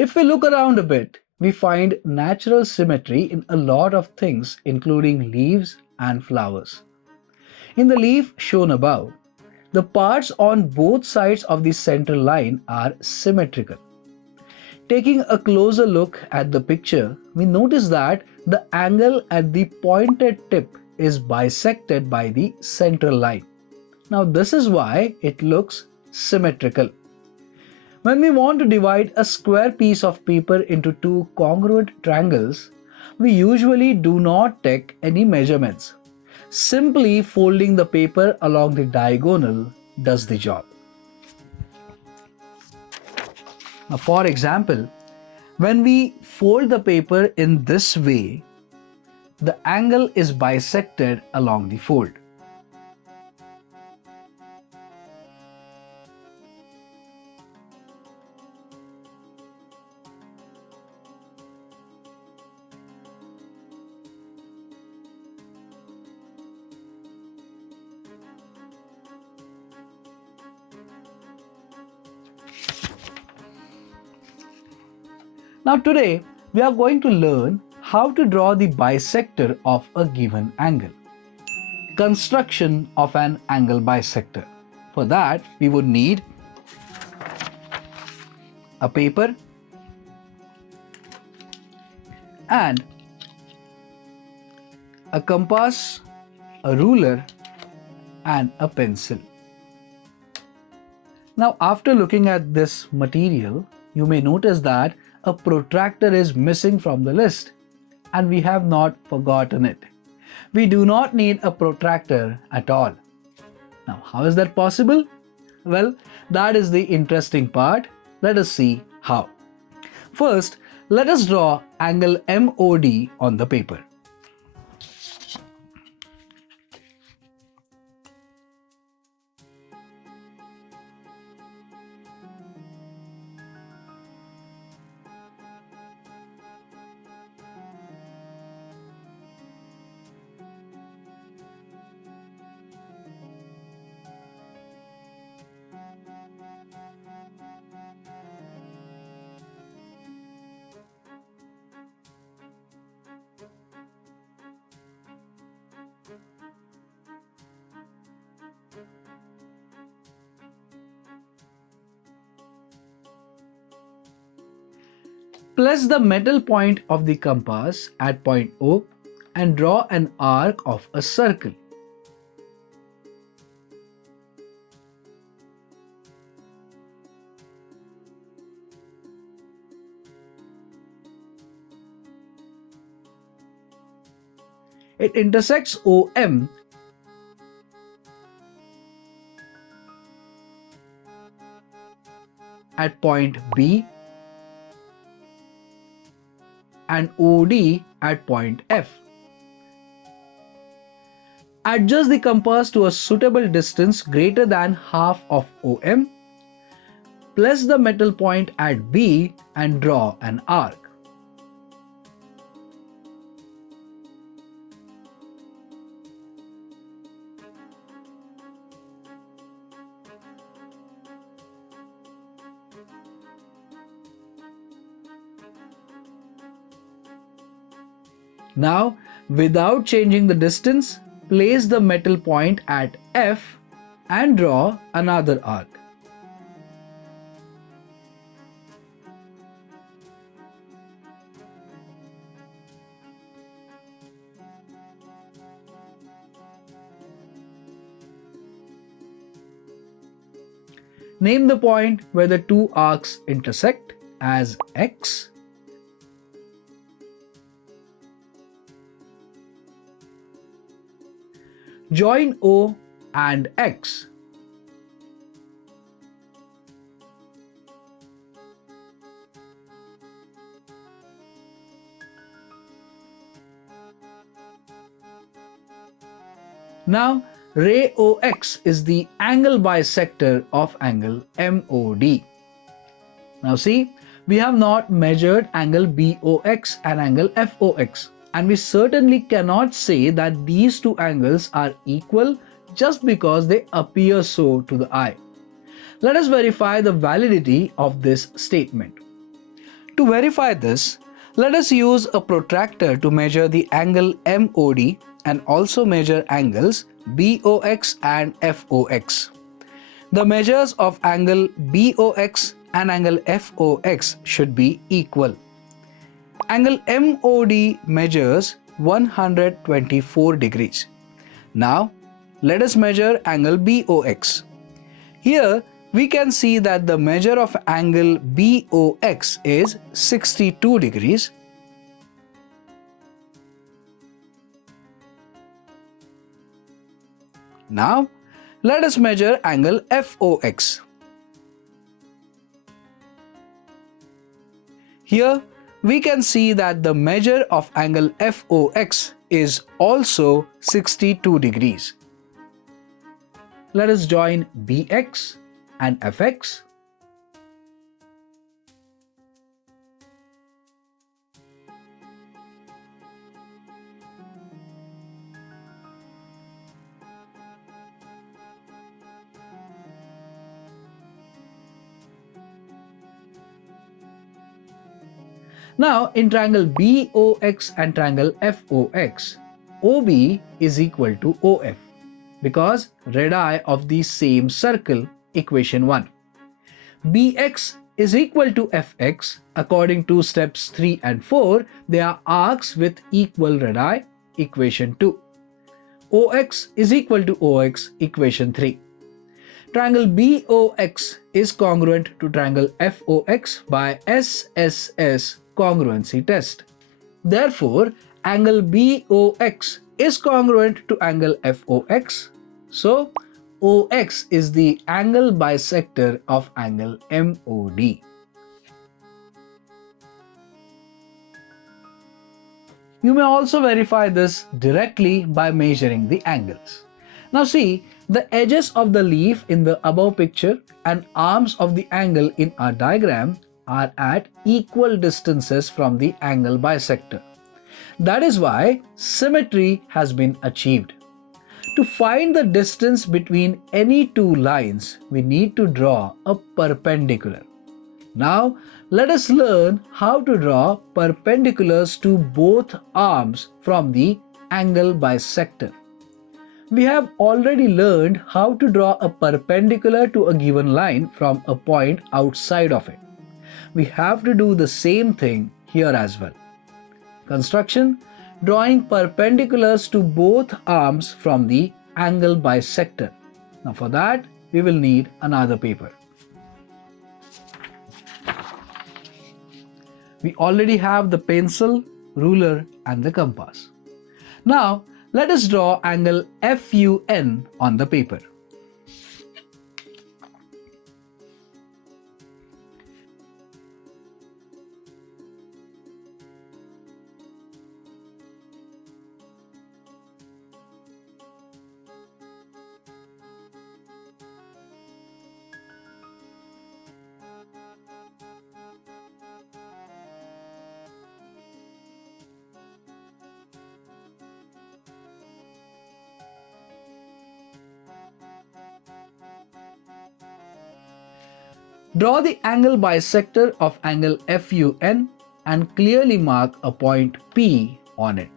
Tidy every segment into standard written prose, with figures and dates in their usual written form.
If we look around a bit, we find natural symmetry in a lot of things, including leaves and flowers. In the leaf shown above, the parts on both sides of the central line are symmetrical. Taking a closer look at the picture, we notice that the angle at the pointed tip is bisected by the central line. Now, this is why it looks symmetrical. When we want to divide a square piece of paper into two congruent triangles, we usually do not take any measurements. Simply folding the paper along the diagonal does the job. Now, for example, when we fold the paper in this way, the angle is bisected along the fold. Now today, we are going to learn how to draw the bisector of a given angle. Construction of an angle bisector. For that, we would need a paper and a compass, a ruler and a pencil. Now, after looking at this material, you may notice that a protractor is missing from the list, and we have not forgotten it. We do not need a protractor at all. Now, how is that possible? Well, that is the interesting part. Let us see how. First, let us draw angle MOD on the paper. Place the metal point of the compass at point O and draw an arc of a circle. It intersects OM at point B and OD at point F. Adjust the compass to a suitable distance greater than half of OM. Place the metal point at B and draw an arc. Now, without changing the distance, place the metal point at F and draw another arc. Name the point where the two arcs intersect as X. Join O and X. Now, ray OX is the angle bisector of angle MOD. Now see, we have not measured angle BOX and angle FOX, and we certainly cannot say that these two angles are equal just because they appear so to the eye. Let us verify the validity of this statement. To verify this, let us use a protractor to measure the angle MOD and also measure angles BOX and FOX. The measures of angle BOX and angle FOX should be equal. Angle MOD measures 124 degrees. Now, let us measure angle BOX. Here, we can see that the measure of angle BOX is 62 degrees. Now, let us measure angle FOX. Here, we can see that the measure of angle FOX is also 62 degrees. Let us join BX and FX. Now, in triangle BOX and triangle FOX, OB is equal to OF because radii of the same circle, equation 1. BX is equal to FX. According to steps 3 and 4, they are arcs with equal radii, equation 2. OX is equal to OX, equation 3. Triangle BOX is congruent to triangle FOX by SSS congruency test. Therefore, angle BOX is congruent to angle FOX. So, OX is the angle bisector of angle MOD. You may also verify this directly by measuring the angles. Now see, the edges of the leaf in the above picture and arms of the angle in our diagram are at equal distances from the angle bisector. That is why symmetry has been achieved. To find the distance between any two lines, we need to draw a perpendicular. Now, let us learn how to draw perpendiculars to both arms from the angle bisector. We have already learned how to draw a perpendicular to a given line from a point outside of it. We have to do the same thing here as well. Construction: drawing perpendiculars to both arms from the angle bisector. Now for that, we will need another paper. We already have the pencil, ruler and the compass. Now, let us draw angle FUN on the paper. Draw the angle bisector of angle FUN and clearly mark a point P on it.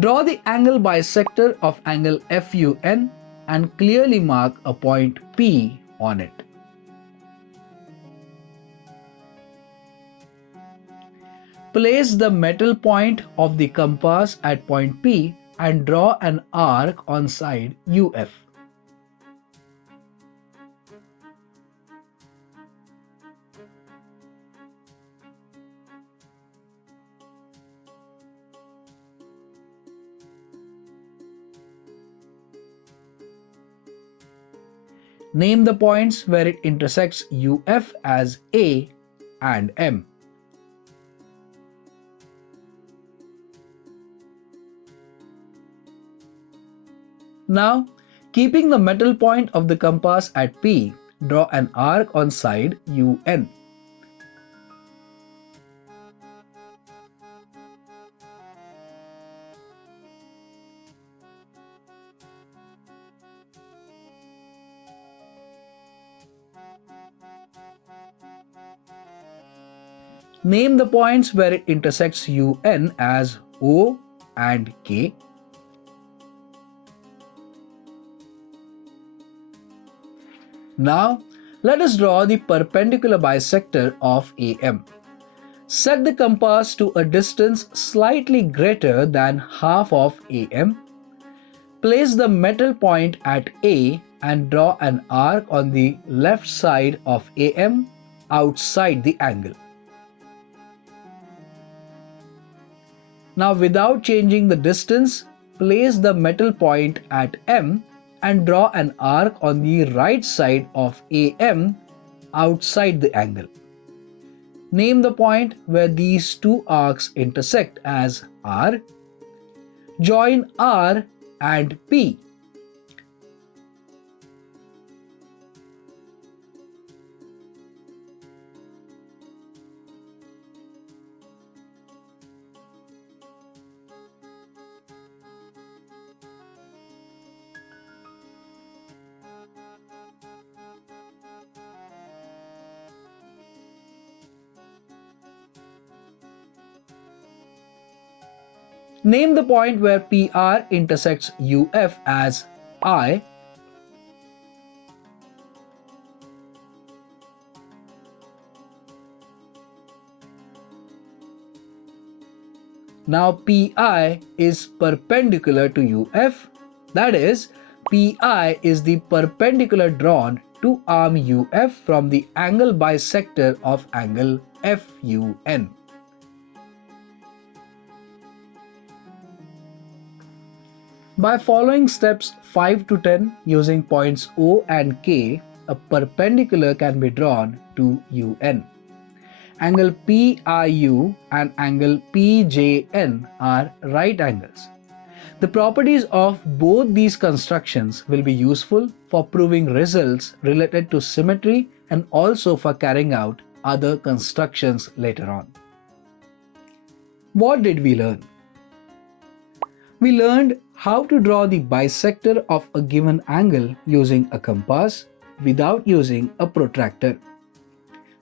Draw the angle bisector of angle FUN and clearly mark a point P on it. Place the metal point of the compass at point P and draw an arc on side UF. Name the points where it intersects UF as A and M. Now, keeping the metal point of the compass at P, draw an arc on side UN. Name the points where it intersects UN as O and K. Now, let us draw the perpendicular bisector of AM. Set the compass to a distance slightly greater than half of AM. Place the metal point at A and draw an arc on the left side of AM outside the angle. Now, without changing the distance, place the metal point at M and draw an arc on the right side of AM outside the angle. Name the point where these two arcs intersect as R. Join R and P. Name the point where PR intersects UF as I. Now PI is perpendicular to UF, that is, PI is the perpendicular drawn to arm UF from the angle bisector of angle FUN. By following steps 5 to 10 using points O and K, a perpendicular can be drawn to UN. Angle PIU and angle PJN are right angles. The properties of both these constructions will be useful for proving results related to symmetry and also for carrying out other constructions later on. What did we learn? We learned how to draw the bisector of a given angle using a compass without using a protractor.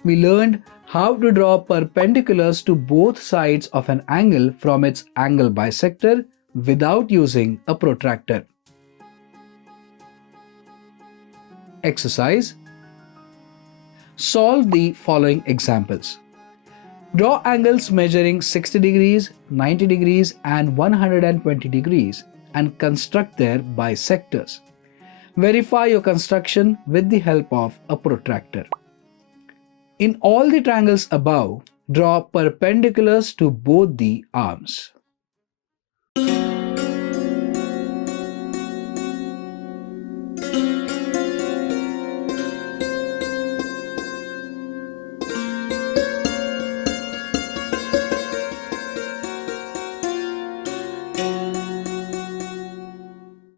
We learned how to draw perpendiculars to both sides of an angle from its angle bisector without using a protractor. Exercise. Solve the following examples. Draw angles measuring 60 degrees, 90 degrees and 120 degrees and construct their bisectors. Verify your construction with the help of a protractor. In all the triangles above, draw perpendiculars to both the arms.